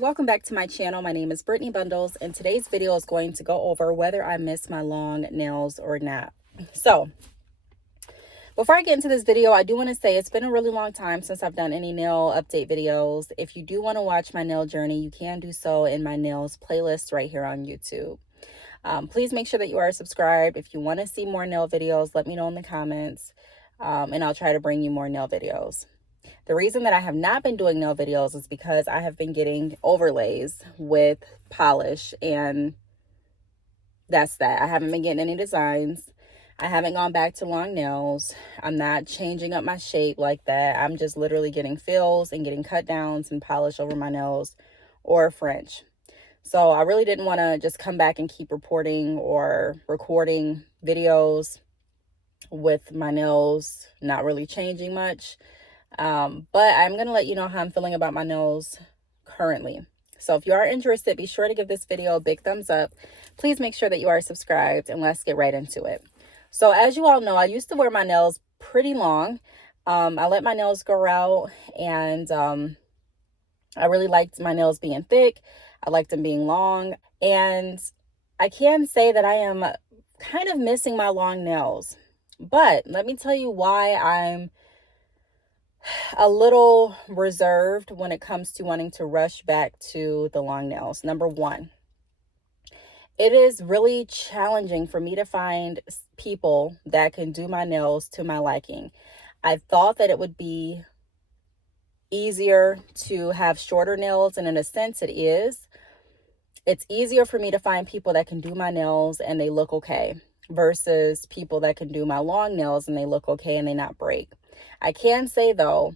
Welcome back to my channel. My name is Brittany Bundles, and today's video is going to go over whether I miss my long nails or not. So before I get into this video, I do want to say it's been a really long time since I've done any nail update videos. If you do want to watch my nail journey, you can do so in my nails playlist right here on YouTube. Please make sure that you are subscribed. If you want to see more nail videos, let me know in the comments, and I'll try to bring you more nail videos. The reason that I have not been doing nail videos is because I have been getting overlays with polish, and that's that. I haven't been getting any designs. I haven't gone back to long nails. I'm not changing up my shape like that. I'm just literally getting fills and getting cut downs and polish over my nails or French. So I really didn't want to just come back and keep reporting or recording videos with my nails not really changing much. But I'm going to let you know how I'm feeling about my nails currently. So if you are interested, be sure to give this video a big thumbs up. Please make sure that you are subscribed, and let's get right into it. So as you all know, I used to wear my nails pretty long. I let my nails grow out, and I really liked my nails being thick. I liked them being long, and I can say that I am kind of missing my long nails. But let me tell you why I'm a little reserved when it comes to wanting to rush back to the long nails. Number one, it is really challenging for me to find people that can do my nails to my liking. I thought that it would be easier to have shorter nails, and in a sense it is. It's easier for me to find people that can do my nails and they look okay versus people that can do my long nails and they look okay and they not break. I can say though,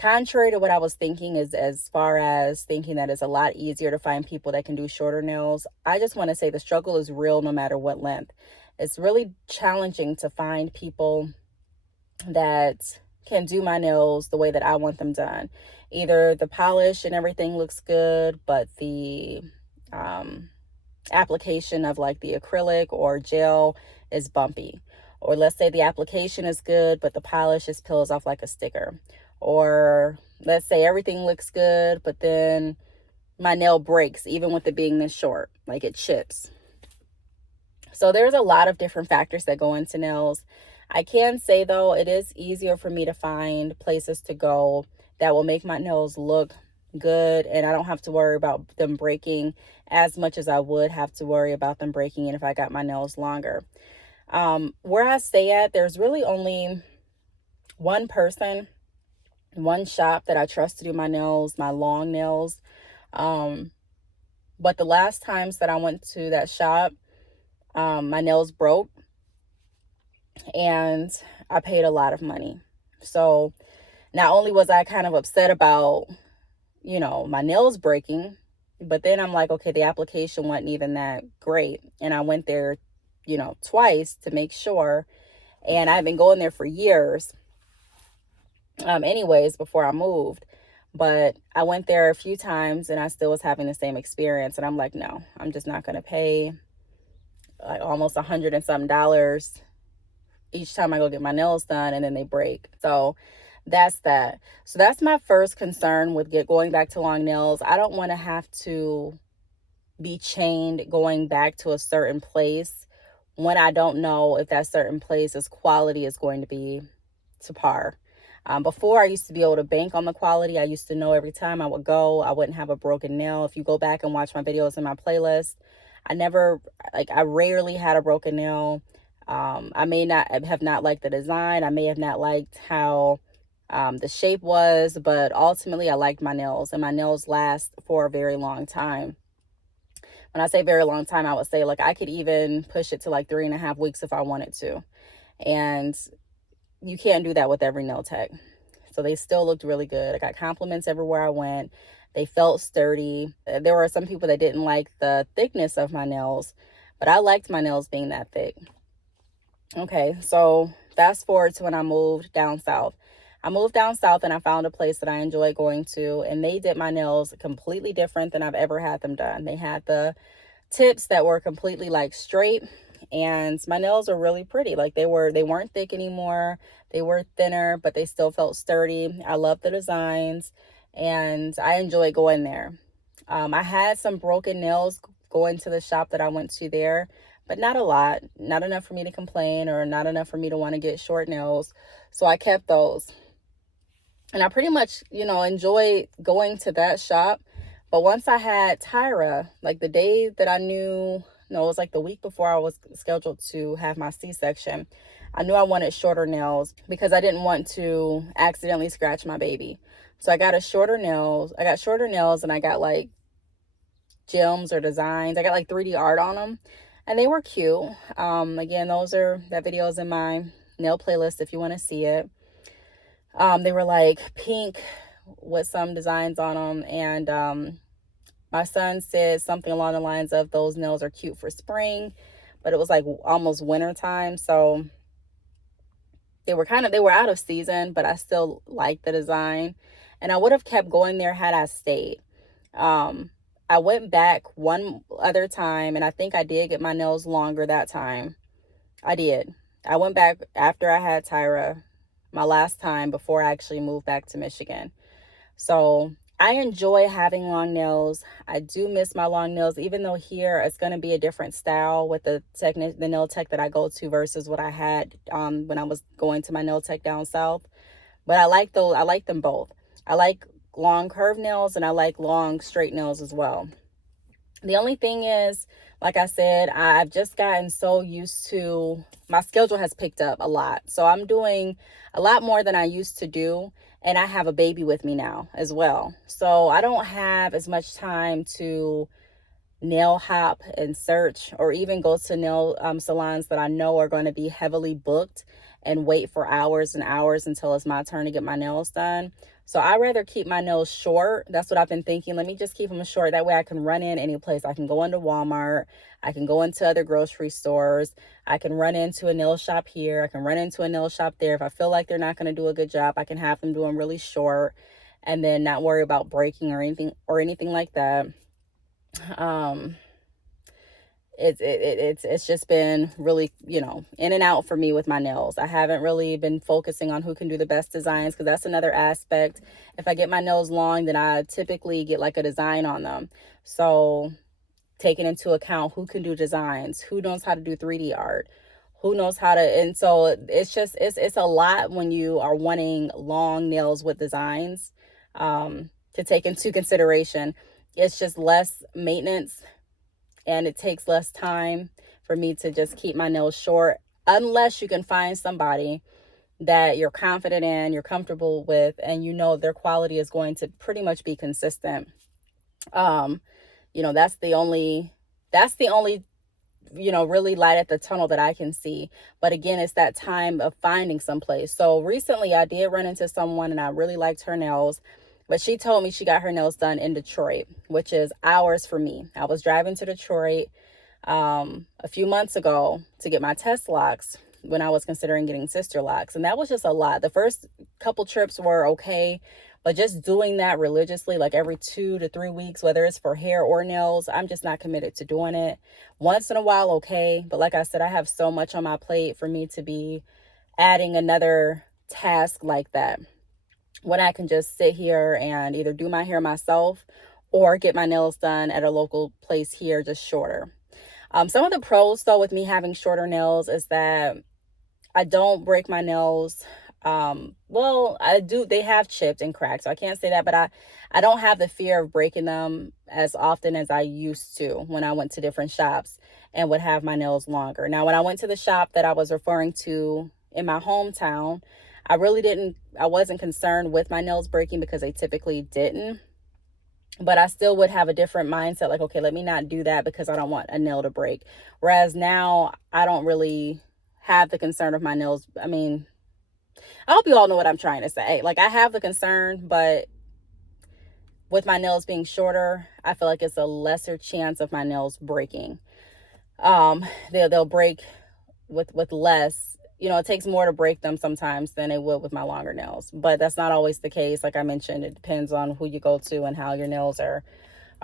contrary to what I was thinking, is as far as thinking that it's a lot easier to find people that can do shorter nails, I just want to say the struggle is real no matter what length. It's really challenging to find people that can do my nails the way that I want them done. Either the polish and everything looks good, but the application of like the acrylic or gel is bumpy. Or let's say the application is good, but the polish just peels off like a sticker. Or let's say everything looks good, but then my nail breaks even with it being this short, like it chips. So there's a lot of different factors that go into nails. I can say though, it is easier for me to find places to go that will make my nails look good, and I don't have to worry about them breaking as much as I would have to worry about them breaking and if I got my nails longer. Where I stay at, there's really only one person, one shop that I trust to do my nails, my long nails. But the last times that I went to that shop, my nails broke and I paid a lot of money. So not only was I kind of upset about, my nails breaking, but then I'm like, okay, the application wasn't even that great. And I went there, twice to make sure. And I've been going there for years. Anyways, before I moved, but I went there a few times and I still was having the same experience. And I'm like, no, I'm just not going to pay like almost $100 and something each time I go get my nails done and then they break. So that's that. So that's my first concern with going back to long nails. I don't want to have to be chained going back to a certain place when I don't know if that certain place's quality is going to be to par. Before, I used to be able to bank on the quality. I used to know every time I would go, I wouldn't have a broken nail. If you go back and watch my videos in my playlist, I rarely had a broken nail. I may not have not liked the design. I may have not liked how the shape was, but ultimately I liked my nails, and my nails last for a very long time. When I say very long time, I would say like I could even push it to like 3.5 weeks if I wanted to. And you can't do that with every nail tech. So they still looked really good. I got compliments everywhere I went. They felt sturdy. There were some people that didn't like the thickness of my nails, but I liked my nails being that thick. Okay, so fast forward to when I moved down south. I moved down south and I found a place that I enjoy going to, and they did my nails completely different than I've ever had them done. They had the tips that were completely like straight, and my nails are really pretty. Like they weren't thick anymore. They were thinner, but they still felt sturdy. I love the designs, and I enjoy going there. I had some broken nails going to the shop that I went to there, but not a lot, not enough for me to complain or not enough for me to want to get short nails. So I kept those. And I pretty much, enjoyed going to that shop. But once I had Tyra, like the day that I knew, no, it was like the week before I was scheduled to have my C-section, I knew I wanted shorter nails because I didn't want to accidentally scratch my baby. So I got shorter nails and I got like gems or designs. I got like 3D art on them and they were cute. Again, that video is in my nail playlist if you want to see it. They were like pink with some designs on them. And my son said something along the lines of those nails are cute for spring, but it was like almost winter time. So they were out of season, but I still liked the design. And I would have kept going there had I stayed. I went back one other time and I think I did get my nails longer that time. I did. I went back after I had Tyra, my last time before I actually moved back to Michigan. So I enjoy having long nails. I do miss my long nails, even though here it's going to be a different style with the nail tech that I go to versus what I had when I was going to my nail tech down south. But I like them both. I like long curved nails and I like long straight nails as well. The only thing is, like I said, I've just gotten so used to, my schedule has picked up a lot. So I'm doing a lot more than I used to do. And I have a baby with me now as well. So I don't have as much time to nail hop and search or even go to nail salons that I know are going to be heavily booked and wait for hours and hours until it's my turn to get my nails done. So I rather keep my nails short. That's what I've been thinking. Let me just keep them short. That way I can run in any place. I can go into Walmart. I can go into other grocery stores. I can run into a nail shop here. I can run into a nail shop there. If I feel like they're not going to do a good job, I can have them do them really short and then not worry about breaking or anything like that. It's just been really, in and out for me with my nails. I haven't really been focusing on who can do the best designs because that's another aspect. If I get my nails long, then I typically get like a design on them. So taking into account who can do designs, who knows how to do 3D art, who knows how to, and so it's a lot when you are wanting long nails with designs to take into consideration. It's just less maintenance and it takes less time for me to just keep my nails short, unless you can find somebody that you're confident in, you're comfortable with, and their quality is going to pretty much be consistent. That's the only really light at the tunnel that I can see. But again, it's that time of finding someplace. So recently I did run into someone and I really liked her nails. But she told me she got her nails done in Detroit, which is hours for me. I was driving to Detroit a few months ago to get my test locks when I was considering getting sister locks. And that was just a lot. The first couple trips were okay, but just doing that religiously, like every 2 to 3 weeks, whether it's for hair or nails, I'm just not committed to doing it. Once in a while, okay. But like I said, I have so much on my plate for me to be adding another task like that, when I can just sit here and either do my hair myself or get my nails done at a local place here, just shorter. Some of the pros though with me having shorter nails is that I don't break my nails. Well, I do, they have chipped and cracked, so I can't say that, but I don't have the fear of breaking them as often as I used to when I went to different shops and would have my nails longer. Now, when I went to the shop that I was referring to in my hometown, I wasn't concerned with my nails breaking because they typically didn't, but I still would have a different mindset. Like, okay, let me not do that because I don't want a nail to break. Whereas now I don't really have the concern of my nails. I mean, I hope you all know what I'm trying to say. Like, I have the concern, but with my nails being shorter, I feel like it's a lesser chance of my nails breaking. They'll break with less. It takes more to break them sometimes than it would with my longer nails, but that's not always the case. Like I mentioned, it depends on who you go to and how your nails are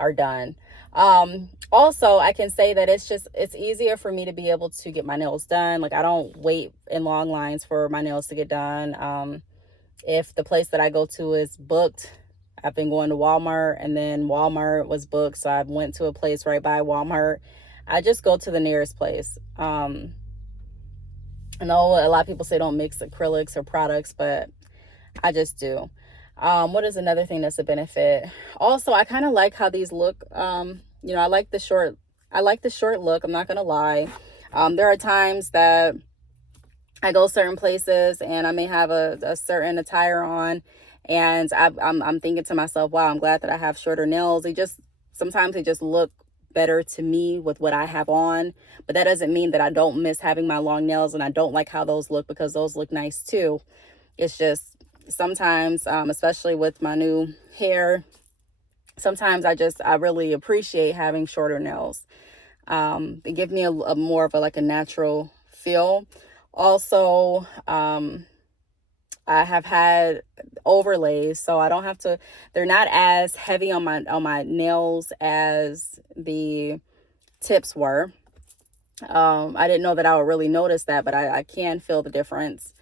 are done. Also, I can say that it's easier for me to be able to get my nails done. Like, I don't wait in long lines for my nails to get done. If the place that I go to is booked, I've been going to Walmart, and then Walmart was booked, so I went to a place right by Walmart. I just go to the nearest place. I know a lot of people say don't mix acrylics or products, but I just do. What is another thing that's a benefit? Also, I kind of like how these look. I like the short look. I'm not gonna lie. There are times that I go certain places and I may have a certain attire on, and I'm thinking to myself, wow, I'm glad that I have shorter nails. Sometimes they just look better to me with what I have on, but that doesn't mean that I don't miss having my long nails and I don't like how those look, because those look nice too. It's just sometimes, especially with my new hair, sometimes I really appreciate having shorter nails. They give me a more of a natural feel. Also, I have had overlays, so I don't have to, they're not as heavy on my nails as the tips were. I didn't know that I would really notice that, but I can feel the difference.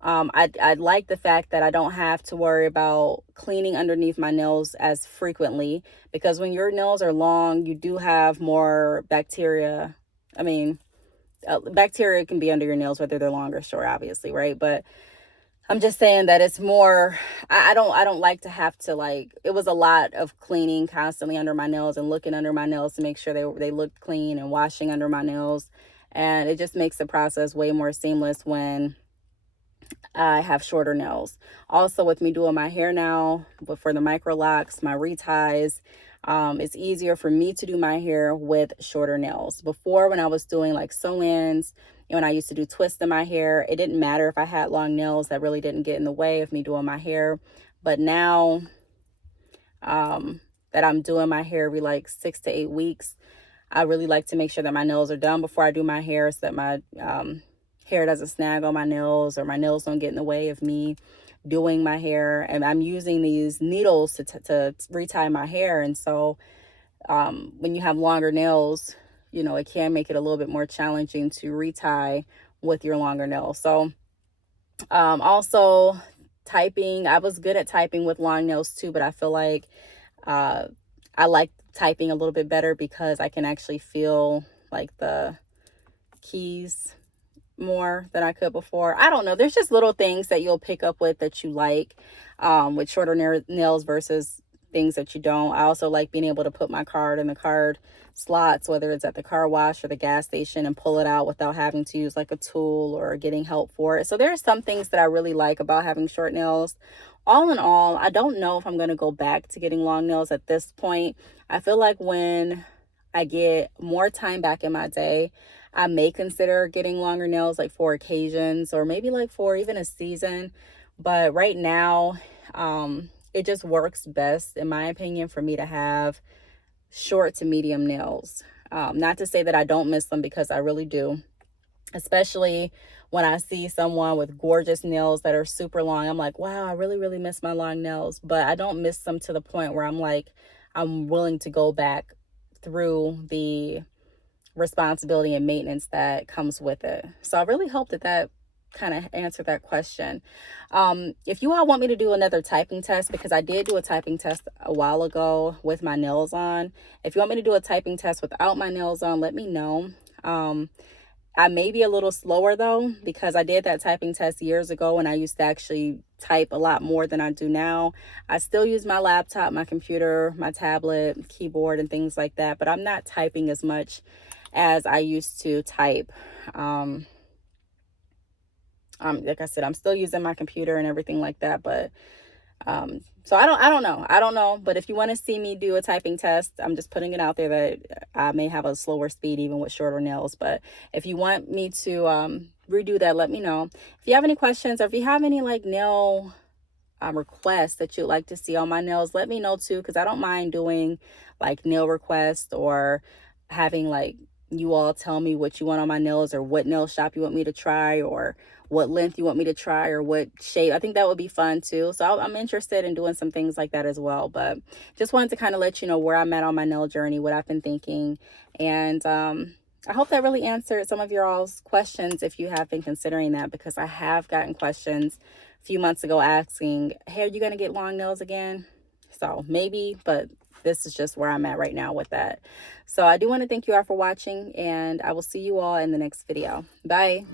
I like the fact that I don't have to worry about cleaning underneath my nails as frequently, because when your nails are long, you do have more bacteria. I mean, bacteria can be under your nails whether they're long or short, obviously, right? But I'm just saying that it's more, I don't like to have to, like, it was a lot of cleaning constantly under my nails and looking under my nails to make sure they looked clean, and washing under my nails. And it just makes the process way more seamless when I have shorter nails. Also, with me doing my hair now, but for the micro locks, my reties, it's easier for me to do my hair with shorter nails. Before, when I was doing like sew-ins, when I used to do twists in my hair, it didn't matter if I had long nails. That really didn't get in the way of me doing my hair. But now that I'm doing my hair every like 6 to 8 weeks, I really like to make sure that my nails are done before I do my hair, so that my hair doesn't snag on my nails, or my nails don't get in the way of me doing my hair. And I'm using these needles to retie my hair. And so when you have longer nails, it can make it a little bit more challenging to retie with your longer nails. So also typing, I was good at typing with long nails too, but I feel like I like typing a little bit better because I can actually feel like the keys more than I could before. I don't know. There's just little things that you'll pick up with that you like with shorter nails versus things that you don't. I also like being able to put my card in the card slots, whether it's at the car wash or the gas station, and pull it out without having to use like a tool or getting help for it. So there's some things that I really like about having short nails. All in all, I don't know if I'm going to go back to getting long nails at this point. I feel like when I get more time back in my day, I may consider getting longer nails, like for occasions, or maybe like for even a season. But right now, it just works best, in my opinion, for me to have short to medium nails. Not to say that I don't miss them, because I really do. Especially when I see someone with gorgeous nails that are super long, I'm like, wow, I really, really miss my long nails. But I don't miss them to the point where I'm like, I'm willing to go back through the responsibility and maintenance that comes with it. So I really hope that kind of answered that question. If you all want me to do another typing test, because I did do a typing test a while ago with my nails on. If you want me to do a typing test without my nails on, let me know. I may be a little slower though, because I did that typing test years ago and I used to actually type a lot more than I do now. I still use my laptop, my computer, my tablet, keyboard, and things like that, but I'm not typing as much as I used to type. Like I said, I'm still using my computer and everything like that, but so I don't know. But if you want to see me do a typing test, I'm just putting it out there that I may have a slower speed even with shorter nails. But if you want me to redo that, let me know. If you have any questions, or if you have any like nail requests that you'd like to see on my nails, let me know too, because I don't mind doing like nail requests, or having like you all tell me what you want on my nails, or what nail shop you want me to try, or what length you want me to try, or what shape. I think that would be fun too. So I'm interested in doing some things like that as well. But just wanted to kind of let you know where I'm at on my nail journey, what I've been thinking. And I hope that really answered some of your all's questions if you have been considering that, because I have gotten questions a few months ago asking, hey, are you going to get long nails again? So maybe, but this is just where I'm at right now with that. So I do want to thank you all for watching, and I will see you all in the next video. Bye.